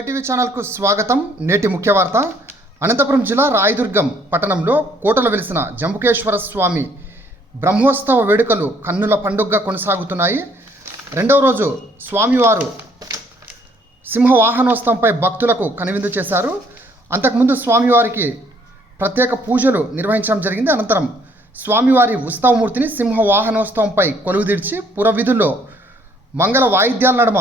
YTV ఛానల్కు స్వాగతం. నేటి ముఖ్య వార్త. అనంతపురం జిల్లా రాయదుర్గం పట్టణంలో కోటలో వెలిసిన జంబుకేశ్వర స్వామి బ్రహ్మోత్సవ వేడుకలు కన్నుల పండుగగా కొనసాగుతున్నాయి. రెండవ రోజు స్వామివారు సింహవాహనోత్సవంపై భక్తులకు కనువిందు చేశారు. అంతకుముందు స్వామివారికి ప్రత్యేక పూజలు నిర్వహించడం జరిగింది. అనంతరం స్వామివారి ఉత్సవమూర్తిని సింహవాహనోత్సవంపై కొలువుదీర్చి పురవీధుల్లో మంగళ వాయిద్యాల నడుమ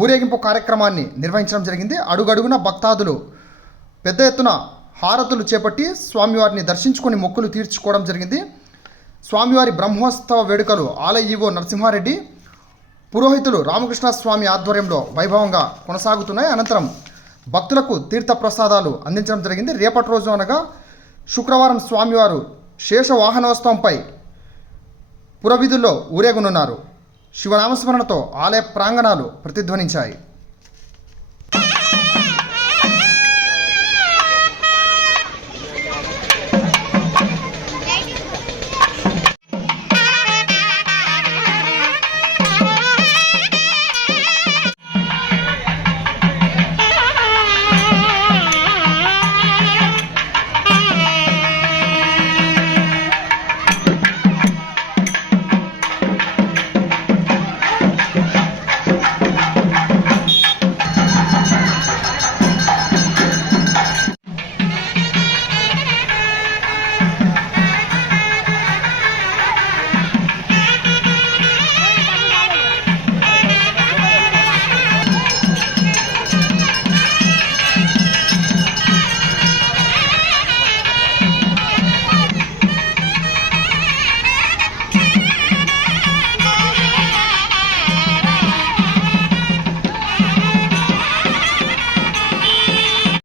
ఊరేగింపు కార్యక్రమాన్ని నిర్వహించడం జరిగింది. అడుగడుగున భక్తాదులు పెద్ద ఎత్తున హారతులు చేపట్టి స్వామివారిని దర్శించుకొని మొక్కులు తీర్చుకోవడం జరిగింది. స్వామివారి బ్రహ్మోత్సవ వేడుకలు ఆలయ ఈవో నరసింహారెడ్డి, పురోహితులు రామకృష్ణ స్వామి ఆధ్వర్యంలో వైభవంగా కొనసాగుతున్నాయి. అనంతరం భక్తులకు తీర్థ ప్రసాదాలు అందించడం జరిగింది. రేపటి రోజు అనగా శుక్రవారం స్వామివారు శేష వాహనోత్సవంపై పురవీధుల్లో ఊరేగనున్నారు. శివనామస్మరణతో ఆలయ ప్రాంగణాలు ప్రతిధ్వనించాయి.